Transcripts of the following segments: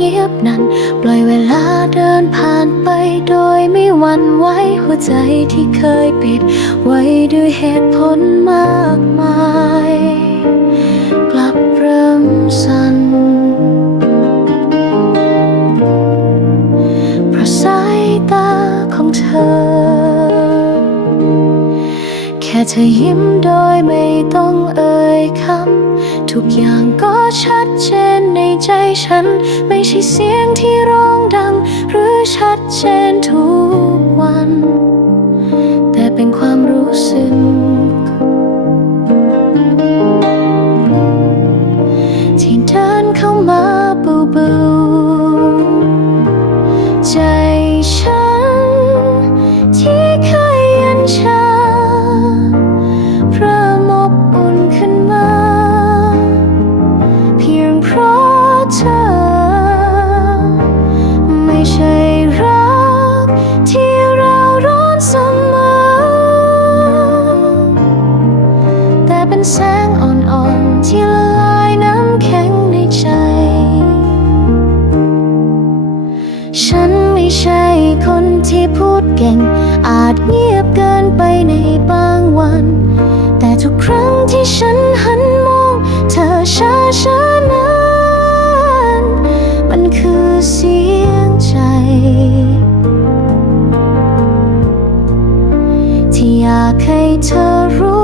เงียบนั้น ปล่อยเวลาเดินผ่านไปโดยไม่หวั่นไหวหัวใจที่เคยปิด ไว้ด้วยเหตุผลมากมายก ค่เธอยิ้มโดยไม่ต้องเอ่ยคำ ทุกอย่างก็ชัดเจนในใจฉัน ไม่ใช่เสียงที่ร้องดัง หรือชัดเจนทุกวัน แต่เป็นความรู้สึก ที่เดินเข้ามาเบ ใช่รัก ที่เราร้อนเสมอ แต่เป็นแสงอ่อนๆที่ละลายน้ำแข็งในใจ ฉันไม่ใช่คนที่พูดเก่งอาจเงีย อยากให้เธอรู้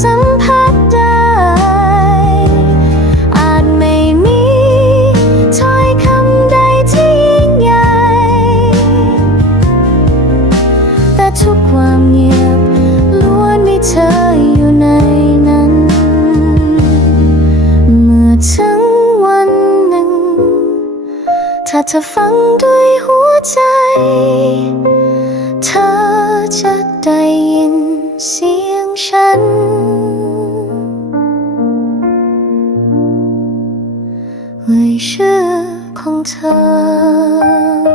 สัมผัสได้ อาจไม่มีถ้อยคำใดที่ยิ่งใหญ่ แต่ทุกความเงียบล้วนมีเธออยู่ในนั้น เมื่อถึงวันหนึ่ง ถ้าเธอฟังด้วยหัวใจ เธอจะได้ยิน เสียงฉัน ไว้เชื่อของเธอ